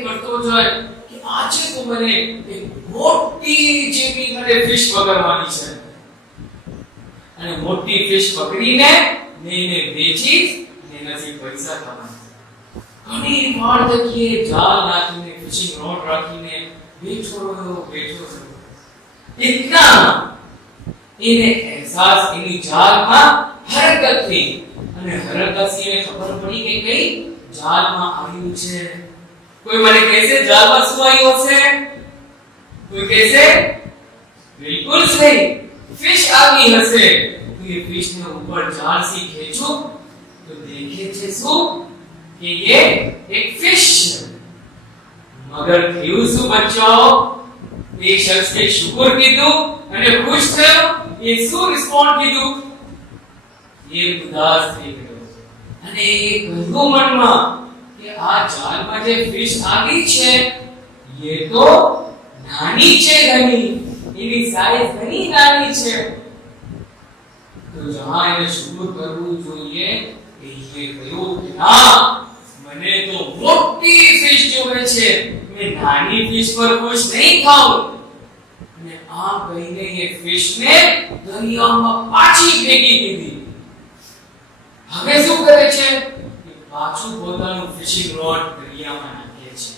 કે આજે તો મને એક મોટી જેવી મને ફિશ પકડવાની છે અને મોટી ફિશ પકડીને એને વેચી અને એનાથી પૈસા કમાવા. ઘણી વાર તકીએ જાળ નાખીને ફિશિંગ રોડ રાખીને બેઠો રહ્યો. इतना इन्हें एहसास इन्हीं जाल में हरकत थी અને હરકત થી ખબર પડી કે કઈ જાલ માં આવ્યું છે. કોઈ મને કહેશે જાલ માં શું આવ્યું છે? કોઈ કહેશે બિલકુલ સહી ફિશ આવી હશે. તો ये फिश ने ऊपर जाल से खींचो तो देखे છે શું કે ये एक फिश है. मगर થયું શું બચ્ચાઓ? एक शख्स ने शुक्र कीधु અને ખુશ થયો. એ શું રિસ્પોન્ડ કીધું? એ ઉદાસ થઈ ગયો અને એ કહ્યું મનમાં કે આ જાળમાં જે ફિશ આવી છે એ તો નાની છે, ઘણી એની સાઈઝ ઘણી નાની છે. તો જહાં એને શુક્ર કરવું જોઈએ એ કહ્યું કે ના, મને તો મોટી ફિશ જોઈએ છે, मैं नानी फिश पर खुश नहीं खाऊं. ने आ कहीने ये फिश ने दरिया में पाछी फेंकी દીધી. હવે શું કરે છે કે પાછું પોતાનું ફિશિંગ રોડ દરિયામાં નાખે છે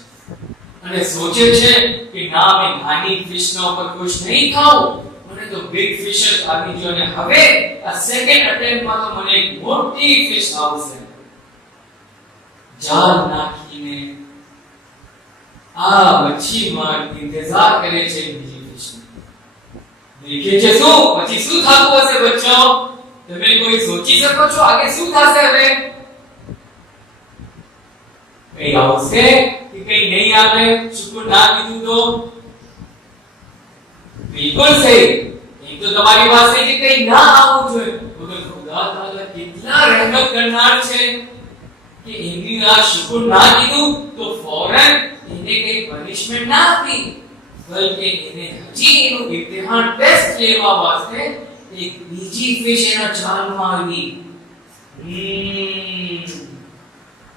અને સોચે છે કે ના, मैं નાની ફિશ ના ઉપર ખુશ નહીં ખાઉં, મને તો બિગ ફિશ જ આવી જોઈએ. અને હવે આ સેકન્ડ અટેમ્પ્ટ માં તો મને એક મોટી ફિશ આવશે. જાળ નાખીને आ मच्छी मार इंतजार करे छे बीजी फिश ने. देखे छे શું પછી શું થાતું હશે બચ્ચાઓ? તમે કોઈ સોચી શકો છો આગે શું થશે? હવે કઈ આવશે કે કઈ નહીં આવે? શુક્ર ના કીધું તો બિલકુલ સહી. એક તો તમારી પાસે કે કઈ ના આવવું જોઈએ, મગર ખુદા તાલા કેટલા રહેમત કરનાર છે કે એની આ શુક્ર ના કીધું તો ફૌરન એને કઈ પનિશમેન્ટ ના આપી, બલકે એને હજી એનું ઇમ્તિહાન ટેસ્ટ લેવા વાસ્તે એક બીજી ફિશ એના જાળમાં આવી.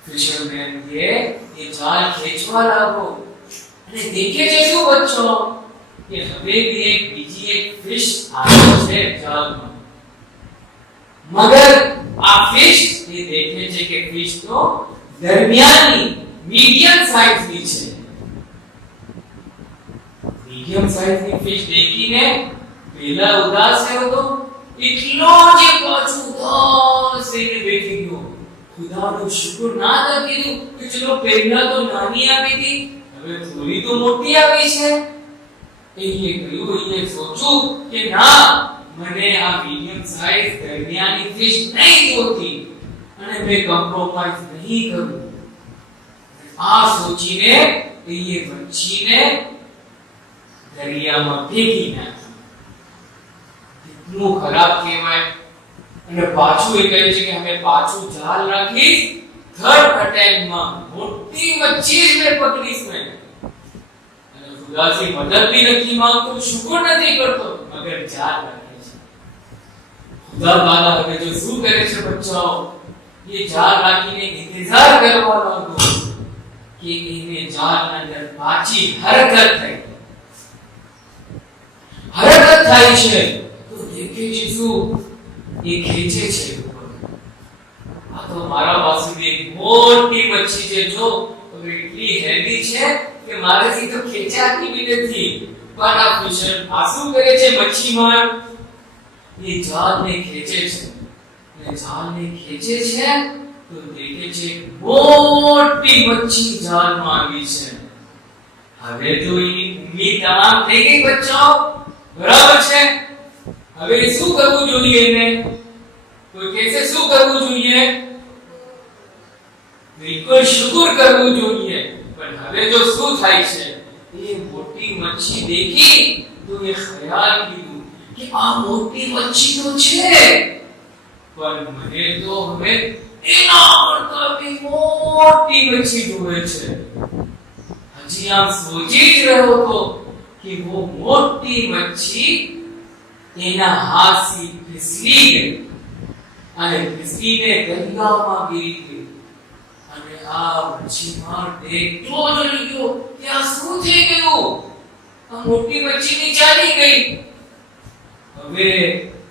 ફિશરમેન એ જાળ ખેંચવા લાગો અને દેખે છે શું બચ્ચો કે હવે भी એક બીજી એક ફિશ આવી છે જાળમાં. મગર આ ફિશ એ દેખે છે કે ફિશ તો દરમિયાની मीडियम साइज ની છે. મીડિયમ સાઇઝ ની ફિશ દેખીને પેલા ઉદાસ થયો તો એટલો જ પાછું ઉદાસ થઈને બેઠી ગયો. ખુદાનો શુક્ર ના અદા કર્યું કે ચલો પહેલા તો નાની આવી હતી, હવે થોડી તો મોટી આવી છે. એને કહ્યું, એને સોચ્યું કે ના, મને આ મીડિયમ સાઇઝ દરમિયાની ફિશ નહીં જોતી અને મેં કોમ્પ્રોમાઇઝ નહીં કરું. આ સોચીને એ મચ્છીને દરિયામાં ફેંકી નાખી. એટલું ખરાબ કહેવાય. અને પાછું એ કહે છે કે અમે પાછું જાળ રાખીશ, થર્ડ અટેમ્પ્ટમાં મોટી મચ્છી જ મેં પકડીશ. મેં અને ખુદાથી મદદ भी નથી માંગતો, શુક્ર નથી કરતો, મગર જાળ રાખે છે. ખુદા તાલા હવે જો શું કરે છે બચ્ચાઓ, ये જાળ રાખીને ઇંતજાર કરવા લાગો કે એને જાળના અંદર પાછી હરકત થાય છે. તો દેખે છે શું એ ખેંચે છે. આ તો મારા પાસેથી એક મોટી મચ્છી છે, જો એટલી હેવી છે કે મારાથી તો ખેંચાતી બી નથી. પણ આ ફિશર આ શું કરે છે? મચ્છીમાર એ જાળને ખેંચે છે અને જાળને ખેંચે છે તો દેખે છે મોટી મચ્છી જાળમાં આવી છે. હવે તો એની ઉમ્મીદ તમામ થઈ ગઈ બચ્ચાઓ, બરાબર છે? હવે શું કરવું જોઈએ એને? કોઈ કહેશે શું કરવું જોઈએ? બિલકુલ શુક્ર કરવું જોઈએ. પણ હવે જો શું થાય છે? એ મોટી મચ્છી દેખી તો એ ખ્યાલ કીધું કે આ મોટી મચ્છી તો છે, પણ મને તો હવે એના કરતા બી મોટી મચ્છી જોવે છે. હજી આમ સોચી જ રહ્યો હતો કે वो મોટી મચ્છી એના હાથથી ફિસલી ગઈ અને ફિસલીને દરિયામાં ગીરી ગઈ. અને આ મચ્છીમાર દેખતો જ રહી ગયો કે આ શું થઈ ગયું? આ મોટી મચ્છી ની ચાલી ગઈ. હવે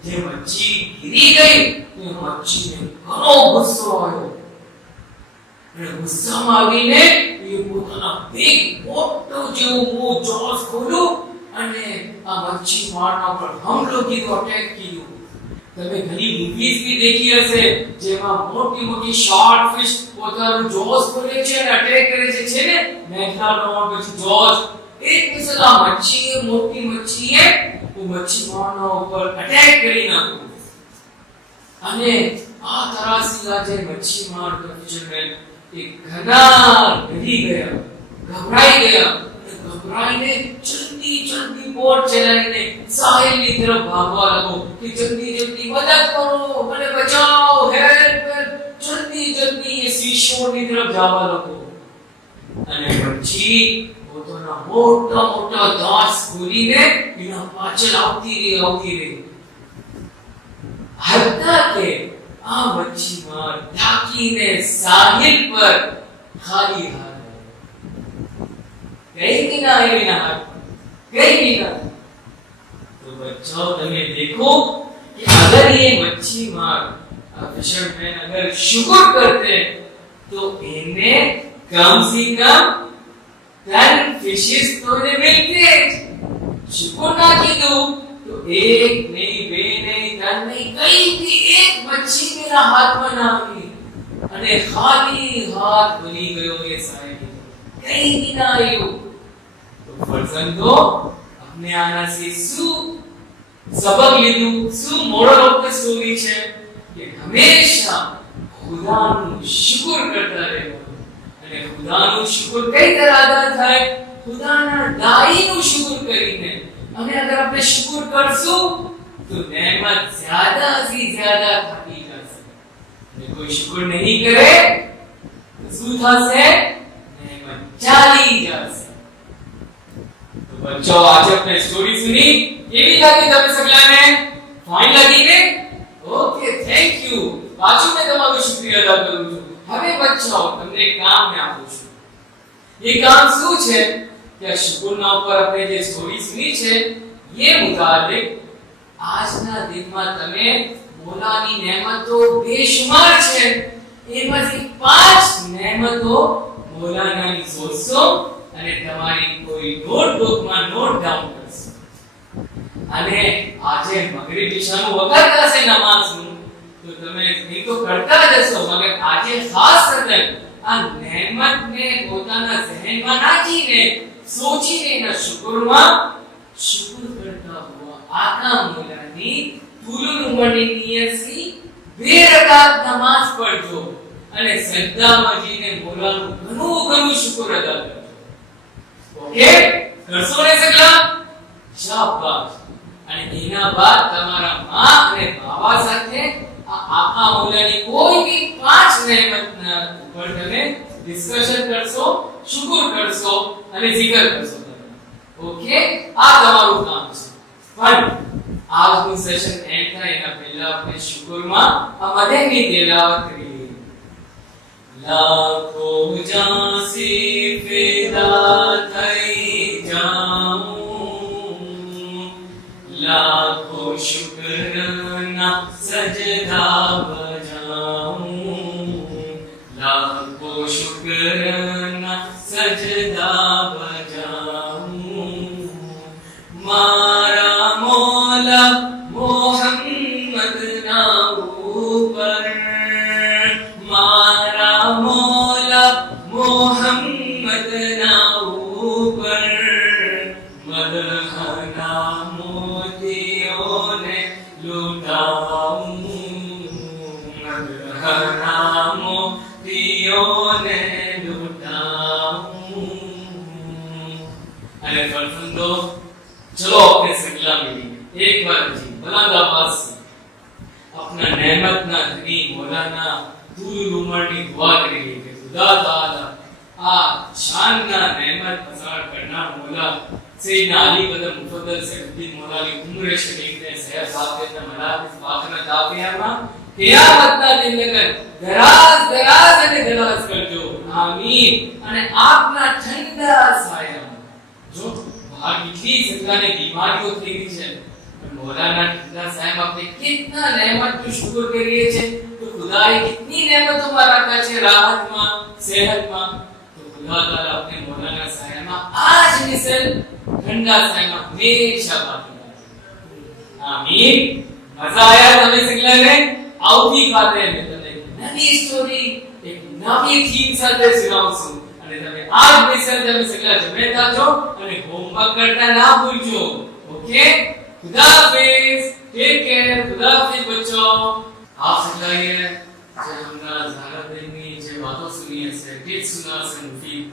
જે મચ્છી ગીરી ગઈ એ મચ્છીને ઘણો ગુસ્સો આવ્યો અને ગુસ્સામાં આવીને એ પોતાના બિગ મોટો જેવું મુંહ જોસ ખોલ્યું અને આ મચ્છીમારના પર હુમલો કીધો, અટેક કીધું. તમે ઘણી મૂવીઝ બી દેખી હશે જેમાં મોટી મોટી શાર્ક ફિશ પોતાનું જોસ ખોલે છે અને અટેક કરે છે ને, મેઘનાડોન પછી જોસ. એક મિસાલ આ મચ્છી મોટી મચ્છીએ મચ્છીમારના ઉપર અટેક કરી નાખ્યું અને આ તરાસી આજે મચ્છીમાર ફિશરમેન એ ઘણા ડરી ગયા, ગભરાઈ ગયા અને ગભરાઈને જલ્દી બોટ ચલાવીને સાહિલની તરફ ભાગવા લાગો કે જલ્દી મદદ કરો, મને બચાવો, હેલ્પ, જલ્દી એ સી શોરની તરફ જવા લાગો. અને મચ્છી પોતાના મોટા દાંત ખોલીને એના પાછળ આવતી રહી. હત્તા કે આ મચ્છીમાર થાકીને સાહિલ પર ખાલી હાથ ગઈ કે ના એના હાથ ગઈ ના. તો બચ્ચો તમે દેખો कि अगर ये मच्छी मार फिशरमैन अगर शुक्र करते तो इन्हें कम से कम 10 फिशेस तो इन्हें मिलते. शुक्र ना कीधु तो एक नहीं, बे नहीं, 10 नहीं, कई भी एक मच्छी मेरा हाथ में ना आई અને ખાલી હાથ બની ગયો એ સાહેબ, કઈ भी ना आयो. तो फर्जंदो अपने आना से શું सबक લીધું? શું મોરલ ઓફ ધ સ્ટોરી છે? કે હંમેશા ખુદાનું શુક્ર કરતા રહેવું. અને ખુદાનું શુક્ર કઈ રીતે અદા થાય? ખુદાના દાઈનું શુક્ર કરીને. અને અગર આપણે શુક્ર કરશું તો नेमत ज्यादा से ज्यादा થતી જશે. અને કોઈ શુક્ર નહીં કરે તો શું થશે? नेमत ચાલી જશે. તો બચ્ચો આજે આપણે સ્ટોરી સુની, કેવી લાગી તમે સગલાને? ફાઇન લાગી ને? Okay, thank you. પાછું મેં તમારો શુક્રિયા અદા કરું છું. હવે બચ્ચો તમને એક કામ મેં આપું છું. એ કામ શું છે કે શુક્રના ઉપર આપણે જે સ્ટોરી સુની છે ये मुताबिक આજના દિનમાં તમે મોલાની નેમતો બેશુમાર છે, એમાંથી 5 નેમતો મોલાનાની શોધશો અને તમારી કોઈ નોટબુકમાં નોટ ડાઉન કરશો. અને આજે મગરિબ ઈશાનું વખત થશે નમાઝનું તો તમે એ તો કરતા જ હશો, મગર આજે ખાસ કરીને આ નેમતને પોતાના જહેનમાં નાખીને સોચીને એના શુક્રમાં शुक्र करता हुआ आका मौलानी फूलुल उमરની નિયતથી 2 રકાત નમાઝ પઢજો અને સજદામાં જઈને મોલાનું ઘણું શુક્ર અદા કરજો. ઓકે, કરશો ને સગલા? શાબાશ. અને એના બાદ તમારા માં અને બાવા સાથે આ આકા મૌલાની કોઈ બી 5 નેમતના ઉપર તમે ડિસ્કશન કરશો, શુક્ર કરશો અને zikr કરશો. ઓકે, આ તમારું કામ છે. પણ આજનું સેશન એન્ડ થાય એના પહેલા આપણે શુક્રમાં આ મધ્યની તેલાવત કરીએ. લાખો જાસી ફિદા થઈ જાઉં, લાખો શુક્રના સજદા બજાઉં, લાખો શુક્રના સજદા બજાઉં, મોતીઓને લૂંટાવું, મધુરના મોતીઓને લૂંટાવું. અને ફરફંદો चलो अपने संगला मिलेंगे एक बार जी बुलंद आवाज से अपना नेमत ना धनी मौलाना तूल उमर की दुआ करेंगे कि खुदा ताला आ शान ना नेमत पसार करना मौला सैयदना अली बदर मुफद्दल से उद्दीन मौला की उम्र शरीफ ने सेहत साथे ने मलाइक आखिरत दाफियामा क़यामत ना दिन लगन दराज दराज ने दराज कर दो आमीन અને આપના ઠંડા સાયા જો આ કેટલી જગ્યાને બીમારીઓ થઈ ગઈ છે પણ મૌલાના ઠંડા સાહેબ આપણે કેટલા રહેમતનું શુક્ર કરીએ છે તો ખુદાએ કેટલી રહેમતો માં રાખા છે રાહતમાં સેહતમાં તો ખુદા તાલા આપણે મૌલાના સાહેબમાં આજ મિસલ ઠંડા સાહેબમાં હંમેશા બાકી રાખે આમીન મજા આયા તમે સગલાને આવતી કાલે મેં તમને નવી સ્ટોરી એક નવી થીમ સાથે સુનાવું છું અને તમે આજ મિસલ તમે સગલા જમે થાજો અને હોમવર્ક કરતા ના ભૂલજો ओके खुदा हाफिज टेक केयर खुदा हाफिज बच्चों आप समझाइए જે હમણાં ઝારા બેનની જે વાતો સુની હશે ટીપ સુના હશે મુફીદ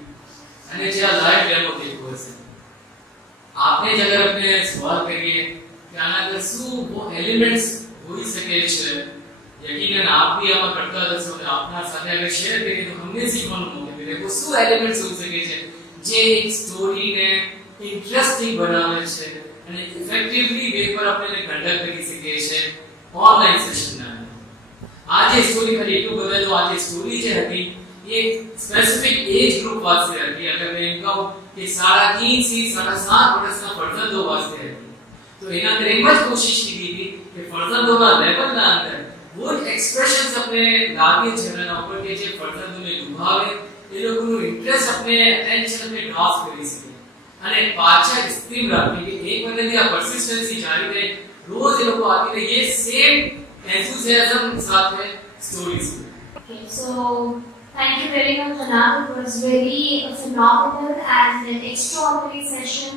અને જે આ લાઈવ ડેમો દેખ્યો હશે આપને જ અગર આપણે સવાલ કરીએ કે આના અંદર શું वो એલિમેન્ટ્સ હોઈ શકે છે यकीनन आप भी આમાં કરતા હશો કે આપના સાથે અગર શેર કરીએ તો હમને શીખવાનું મળે કે देखो શું એલિમેન્ટ્સ હોઈ શકે છે જે એક સ્ટોરીને ઇન્ટરેસ્ટિંગ બનાવે છે અને ઇફેક્ટિવલી વે પર આપણે કન્ડક્ટ કરી શકીએ છે ઓનલાઈન સેશનના આજે સ્ટોરી ખાલી એટલું બતાવ્યું તો આજે સ્ટોરી જે હતી એક સ્પેસિફિક એજ ગ્રુપ વાસ્તે હતી અગર મેં કહું કે 3.5 થી 7.5 વર્ષના ફરજંદો વાસ્તે હતી તો એના અંદર એમ જ કોશિશ કરી હતી કે ફરજંદોના લેવલના અંદર वो एक्सप्रेशंस अपने लागे चेहरा ऊपर के जे फरजंदोને દુભાવે એ લોકોનું ઇન્ટરેસ્ટ આપણે એટેન્શન ને ગ્રાસ કરી શકે અને પાછા સ્ટ્રીમ રાખી કે એક મહિનાની આ પરસિસ્ટન્સી જારી રહે રોજ એ લોકો આતી રહે ये सेम enthusiasm સાથે stories Okay, so thank you very much, Anand. It was really a phenomenal and an extraordinary session,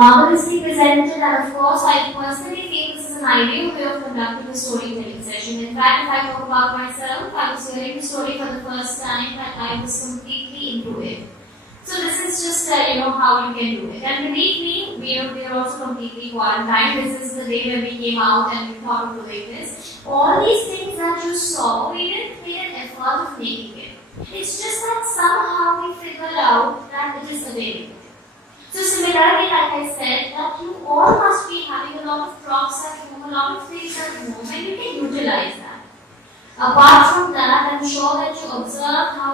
marvelously presented, and of course, I personally feel this is an ideal way of conducting a storytelling session. In fact, if I talk about myself, I was hearing the story for the first time and I was completely into it. So this is just how you can do it. And believe me, we are also completely quarantined. This is the day when we came out and we thought of doing this. All these things that you saw, we didn't make an effort of making it. It's just that somehow we figured out that it is available. So similarly, like I said, that you all must be having a lot of props at home, a lot of things at home, and you can utilize that. Apart from that, I'm sure that you observe how